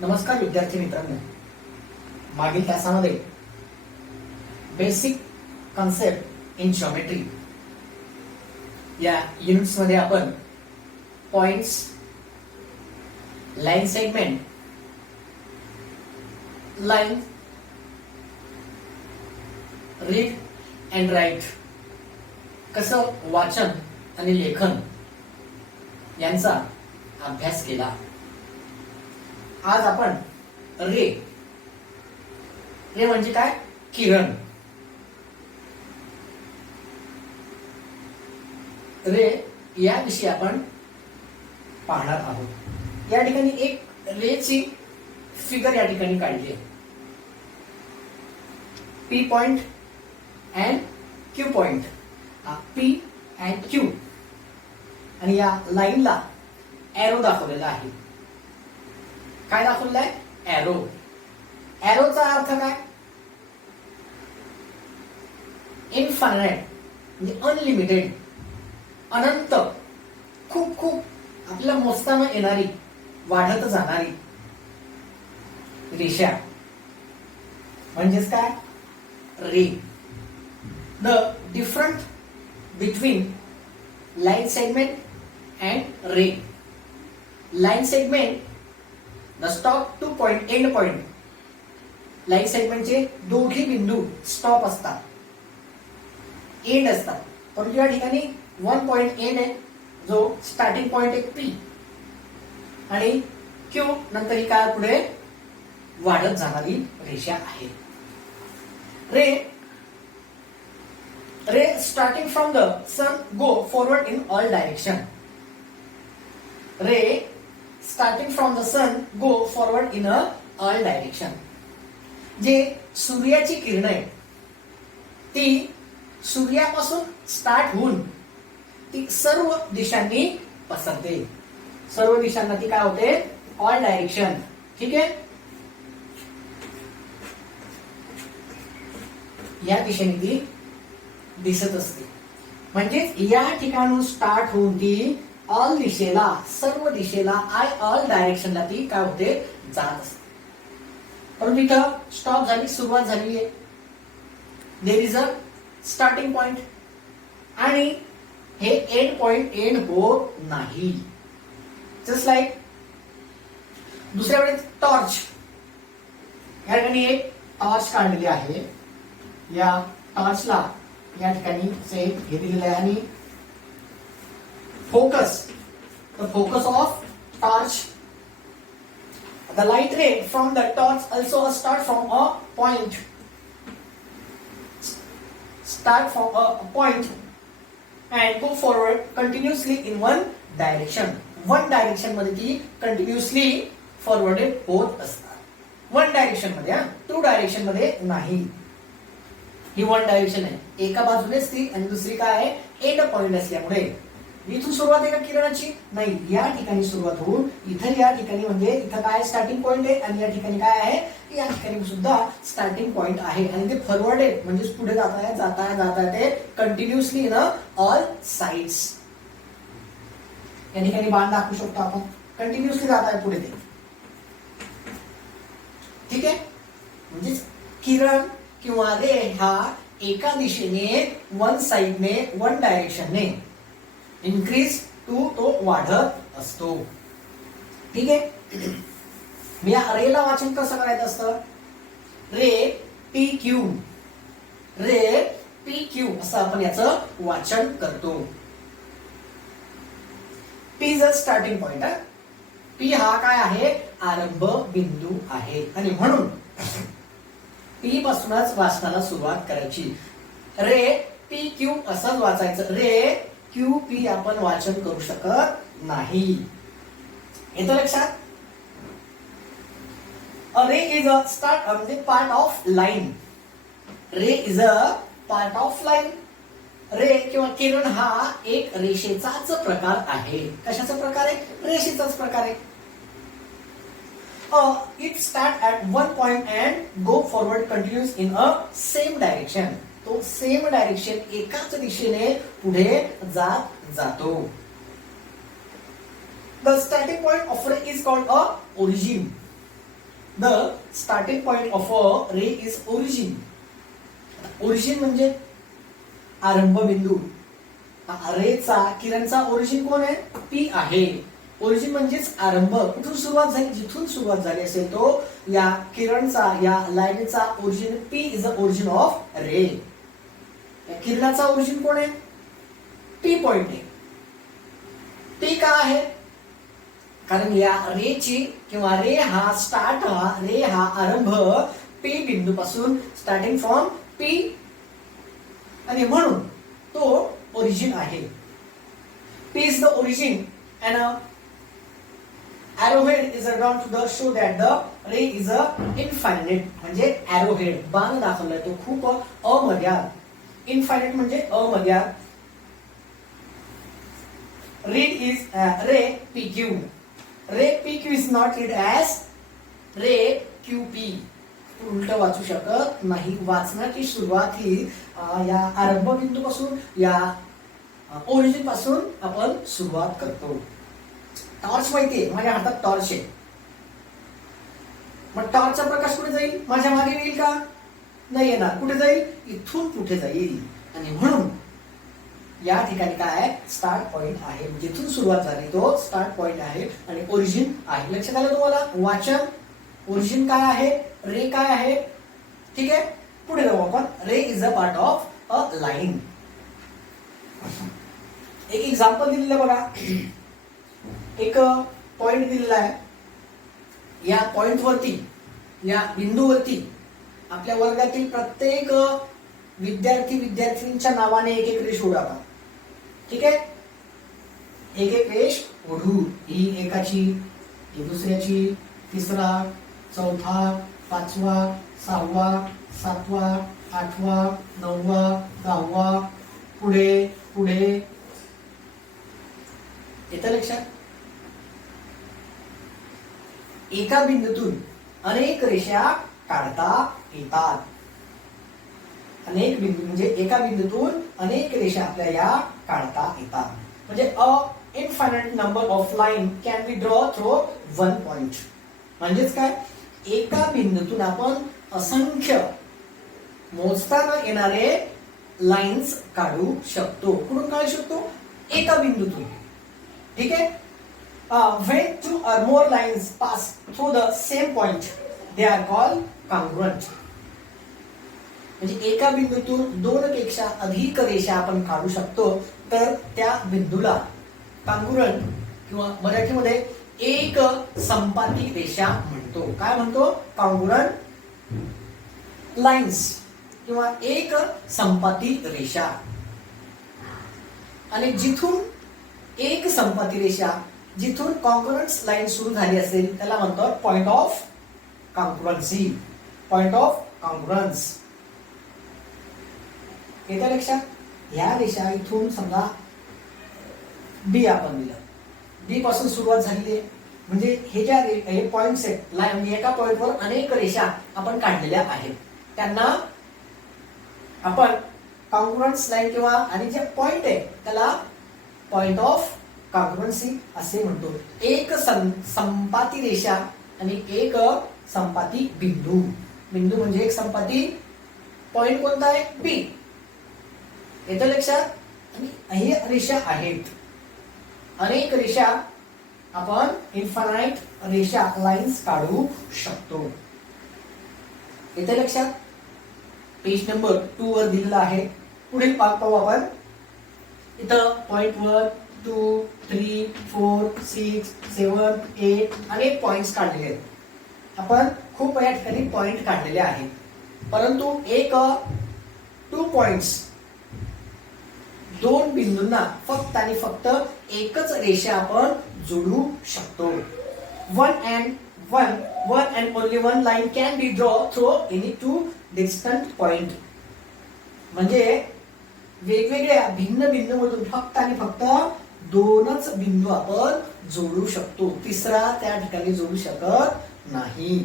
नमस्कार विद्यार्थी मित्रांनो, मागील तासामध्ये बेसिक कॉन्सेप्ट इन जॉमेट्री या युनिट्स मध्ये आपण points, line segment, line, read and write कसं वाचन आणि लेखन यांचा अभ्यास केला. आज आपण रे म्हणजे काय? किरण. रे याविषयी आपण पाहणार आहोत. या ठिकाणी एक रेची फिगर या ठिकाणी काढली आहे. P point and Q point. P and Q आणि या लाईनला एरो दाखवलेला आहे. काय दाखवलेलं आहे? एरो. एरोचा अर्थ काय? इनफायनाइट म्हणजे अनलिमिटेड, अनंत, खूप खूप आपल्याला मोजता न येणारी, वाढत जाणारी रेषा म्हणजेच काय? Ray. The different between line segment and ray. Line segment the stop two point, end point. Line सेगमेंटचे दोघी बिंदू स्टॉप असतात, एंड असतात. परंतु या ठिकाणी वन पॉइंट एंड आहे, जो स्टार्टिंग पॉइंट एक पी आणि क्यू नंतर ही काय पुढे वाढत जाणारी रेषा आहे. Ray starting from the sun go forward in all direction. Ray starting from the sun go forward in all direction. जे सूर्याची किरण आहे ती सूर्यापासून स्टार्ट होऊन ती सर्व दिशांनी पसरते. सर्व दिशांना ती काय होते? All direction. ठीक आहे. या दिशेने ती दिसत असते. म्हणजे या ठिकाणून स्टार्ट होऊन ती ऑल दिशेला, सर्व दिशेला, ऑल डायरेक्शनला ती काय होते? जात असते. परंतु इथं स्टॉप झाली, सुरुवात झाली आहे. There is a starting point आणि हे एंड पॉइंट एंड होत नाही. जस्ट लाईक दुसऱ्या वेळेस टॉर्च. या ठिकाणी एक टॉर्च काढलेली आहे. या टॉर्चला या ठिकाणी सेट हे दिलेलं आहे आणि focus, the focus of torch. The light ray from the torch also start from a point. Start from a point and go forward continuously in one direction. One direction मध्ये ती continuously forwarded होत असतात. One direction मध्ये, to direction मध्ये नाही. ही one direction आहे. एका बाजूनेच ती आणि दुसरी काय आहे? एंड पॉइंट असल्यामुळे इथून सुरुवात आहे का किरणाची? नाही. या ठिकाणी सुरुवात होऊन इथं या ठिकाणी म्हणजे इथं काय स्टार्टिंग पॉइंट आहे आणि या ठिकाणी काय आहे? या ठिकाणी सुद्धा स्टार्टिंग पॉइंट आहे आणि ते फॉरवर्ड आहे म्हणजे पुढे जाताय ते कंटिन्युअसली इन ऑल साइड्स. या ठिकाणी बाण दाखवू शकतो आपण. कंटिन्युअसली जात आहे पुढे ते. ठीक आहे. म्हणजे किरण किंवा रे हा एका दिशेने, वन साइडने, वन डायरेक्शनने इन्क्रीज टू तो वाढत असतो. ठीक आहे. मी या रेला वाचन कसं करायचं असतं? रे पी क्यू, रे पी क्यू असं आपण याचं वाचन करतो. P is a starting point. P हा काय आहे? आरंभ बिंदू आहे आणि म्हणून पी पासूनच वाचनाला सुरुवात करायची. रे पी क्यू असंच वाचायचं. रे क्यू पी आपण वाचन करू शकत नाही. येतं लक्षात? रे इज अ स्टार्ट म्हणजे part of line. Ray is a part of line. Ray किंवा किरण हा एक रेषेचाच प्रकार आहे. कशाचा प्रकार आहे? रेषेचाच प्रकार आहे. It start at one point and go forward continuous in a same direction. तो सेम डायरेक्शन एकाच दिशेने पुढे जातो. The starting point of ray is called a origin. The starting point of a ray is origin. Origin म्हणजे आरंभ बिंदू. रेचा किरणचा origin कोण आहे? पी आहे. ओरिजिन म्हणजेच आरंभ, कुठून सुरुवात झाली, जिथून सुरुवात झाली असेल तो या किरणचा, या लाईनचा origin P is the origin of रे. या किरणाचा ओरिजिन कोण आहे? पी पॉइंट आहे. पी का आहे? कारण या रेची किंवा रे हा स्टार्ट, रे हा आरंभ पी बिंदू पासून, स्टार्टिंग फ्रॉम पी, आणि म्हणून तो ओरिजिन आहे. P is the origin and arrowhead is drawn to the show that the ray is a infinite. म्हणजे arrowhead बाण दाखवलाय तो खूप अमर्याद. इनफायनाइट म्हणजे अमर्याद. read is ray pq. ray pq is not read as ray qp. उलट वाचू शकत नाही. वाचण्याची सुरुवात ही या आरंभ बिंदू पासून, या ओरिजिन पासून आपण सुरुवात करतो. टॉर्च माहितीये, माझ्या हातात टॉर्च आहे. मग टॉर्चचा प्रकाश कुठे जाईल? माझ्या मागे येईल का? नाही येणार. कुठे जाईल? इथून कुठे जाईल. आणि म्हणून या ठिकाणी काय आहे? स्टार्ट पॉइंट आहे. जिथून सुरुवात झाली तो स्टार्ट पॉइंट आहे आणि ओरिजिन आहे. लक्षात आलं तुम्हाला? वाचन, ओरिजिन काय आहे, रे काय आहे. ठीक आहे, पुढे जाऊ आपण. Ray is a part of a line. एक एक्झाम्पल दिलेलं बघा. एक पॉइंट दिलेला आहे. या पॉइंट वरती, या बिंदूवरती आपल्या वर्गातील प्रत्येक विद्यार्थ्यांच्या नावाने एक एक रेष ओढा. ठीक आहे, एक एक रेष ओढू. ही एकाची, ही दुसऱ्याची, तिसरा, चौथा, पाचवा, सहावा, सातवा, आठवा, नववा, दहावा, पुढे पुढे. येतं लक्षात? एका बिंदूतून अनेक रेषा काढता येतात. अनेक बिंदू म्हणजे एका बिंदूतून अनेक रेषा आपल्या या काढता येतात. म्हणजे a infinite number of line can be draw through one point. म्हणजेच काय? एका बिंदूतून आपण असंख्य मोजता न येणारे लाईन्स काढू शकतो. कुठून काढू शकतो? एका बिंदूतून. ठीक आहे. when two or more lines pass through the same point they are called congruent. म्हणजे एका बिंदूतून दोन पेक्षा अधिक रेषा आपण काढू शकतो तर त्या बिंदूला काँग्रुएंट किंवा मराठीमध्ये एक संपाती रेषा म्हणतो. काय म्हणतो? काँग्रुएंट लाईन्स किंवा एक संपाती रेषा. आणि जिथून एक संपाती रेषा, जिथून कॉन्ग्रुएंट लाईन सुरू झाली असेल त्याला म्हणतो point of congruency. Point of congruence. येत्या लक्षात? ह्या रेषा इथून समजा बी आपण दिलं, बी पासून सुरुवात झालेली आहे. म्हणजे हे ज्या हे पॉइंट्स आहेत, लाईन एका पॉइंटवर अनेक रेषा आपण काढलेल्या आहेत, त्यांना आपण कॉन्ग्रुएंट लाईन किंवा आणि जे पॉइंट आहे त्याला पॉइंट ऑफ कॉन्ग्रुएन्सी असे म्हणतो. एक संपाती रेषा आणि एक संपाती बिंदू. बिंदू म्हणजे एक संपाती. पॉइंट कोणता आहे? बी. येतं लक्षात? आणि हे रेषा आहेत. अनेक रेषा आपण इन्फायनाइट रेषा लाईन्स काढू शकतो. येतं लक्षात? पेज नंबर 2 वर दिलेला आहे. पुढील पाठ पाहू आपण. इथं पॉइंट 1, 2, 3, 4, 6, 7, 8 अनेक पॉइंट्स काढलेले आहेत. आपण खूप या ठिकाणी पॉइंट काढलेले आहेत, परंतु एक 2 पॉइंट्स, दोन बिंदूंना फक्त आणि फक्त एकच रेषा आपण जोडू शकतो. one and only one line can be drawn through any two distant point. म्हणजे वेगवेगळ्या भिन्न बिंदूमधून फक्त आणि फक्त दोनच बिंदू आपण जोडू शकतो. तिसरा त्या ठिकाणी जोडू शकत नाही.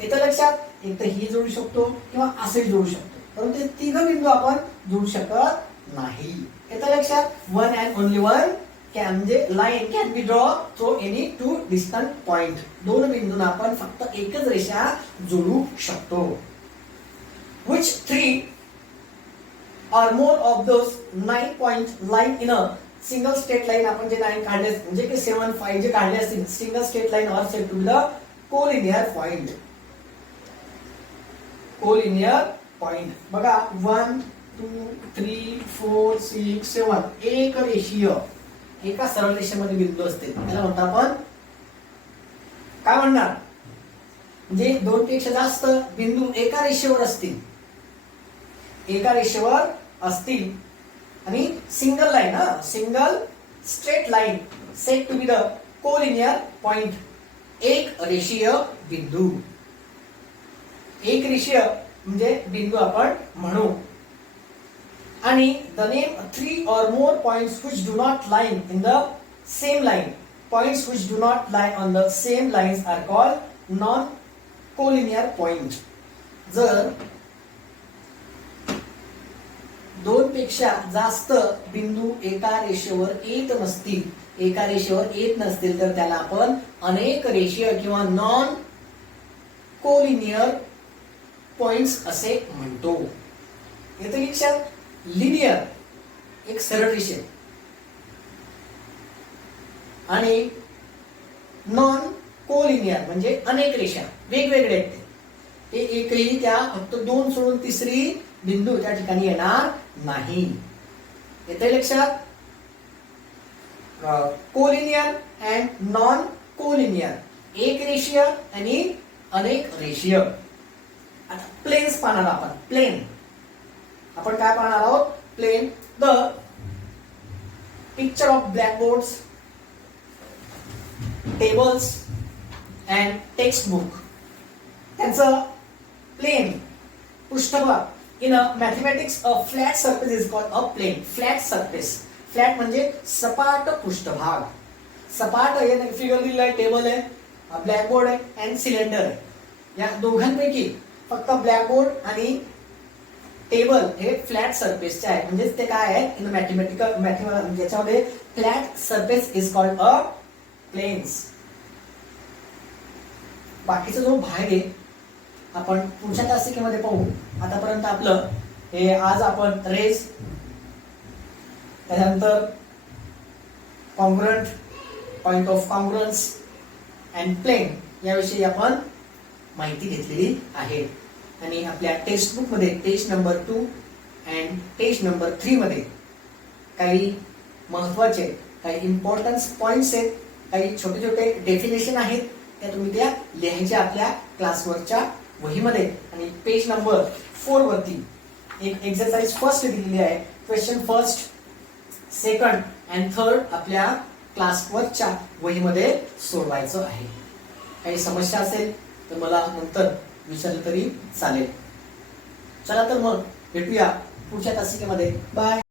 येतं लक्षात? एक तर ही जोडू शकतो किंवा असे जोडू शकतो, परंतु तिघ बिंदू आपण जोडू शकत नाही. येतं लक्षात? वन अँड ओनली वन म्हणजे line can be draw through any two distant point. दोन बिंदूंना आपण फक्त एकच रेषा जोडू शकतो. Which 3 or more of those 9 point line in a single straight line, आपण जे 9 काढले म्हणजे की 7 5 जे काढले असतील single straight line or said to be the collinear point. Collinear point बघा 1 2 3 4 6 7 एक रेषीय एका सरळ रेषेमध्ये बिंदू असतील त्याला म्हणतो आपण काय म्हणणार. म्हणजे दोन पेक्षा जास्त बिंदू एका रेषेवर असतील आणि single line single straight line said to be the collinear point. एक रेषीय बिंदू. एक रेषीय म्हणजे बिंदू आपण म्हणू. आणि the name 3 or more points which do not lie in the same line. Points which do not lie on the same lines are called non-collinear point. जर दोन पेक्षा जास्त बिंदू एका रेषेवर येत नसतील तर त्याला आपण अनेक रेषीय किंवा नॉन कोलिनियर पॉइंट्स असे म्हणतो. येथे लक्षात लिनियर एक सरळ रेषा आणि नॉन कोलिनियर म्हणजे अनेक रेषा वेगवेगळे आहेत. ते एकही त्या फक्त दोन सोडून तिसरी बिंदू त्या ठिकाणी येणार नाही. येते लक्षात. कोलिनियर अँड नॉन कोलिनियर एक रेषीय आणि अनेक रेषीय. आता प्लेन्स पाहणार आपण. प्लेन आपण काय पाहणार आहोत. Plane the picture of blackboards tables and textbook. त्यांचं प्लेन पृष्ठभाग in mathematics a flat surface is called a plane. Flat surface. Flat म्हणजे सपाट पृष्ठभाग. सपाट फिगर दिलेला आहे. टेबल आहे ब्लॅकबोर्ड आहे अँड सिलेंडर आहे. या दोघांपैकी फक्त ब्लॅकबोर्ड आणि टेबल हे फ्लॅट सरफेसचे आहे. म्हणजे ते काय आहे इन मॅथमॅटिकल ज्याच्यामध्ये flat surface is called a planes. बाकीचा जो भाग आहे आपण पुढच्या तासिकेमध्ये पाहू. आतापर्यंत आपलं हे आज आपण रेस त्यानंतर congruent point of congruence and plane याविषयी आपण माहिती घेतलेली आहे. आणि आपल्या टेक्स्ट बुक मध्ये page number 2 and page number 3 मध्ये काही महत्वाचे काही इम्पॉर्टन्स पॉइंट्स आहेत. काही छोटे छोटे डेफिनेशन आहेत त्या तुम्ही त्या लिहायच्या आपल्या क्लासवरच्या वहीमध्ये. आणि पेज नंबर 4 वरती एक एक्सरसाइज फर्स्ट दिलेली आहे. Question first second and third आपल्या क्लासवरच्या वहीमध्ये सोडवायचं आहे. काही समस्या असेल तर मला नंतर विचारलं तरी चालेल. चला तर मग भेटूया पुढच्या तासिकेमध्ये. बाय.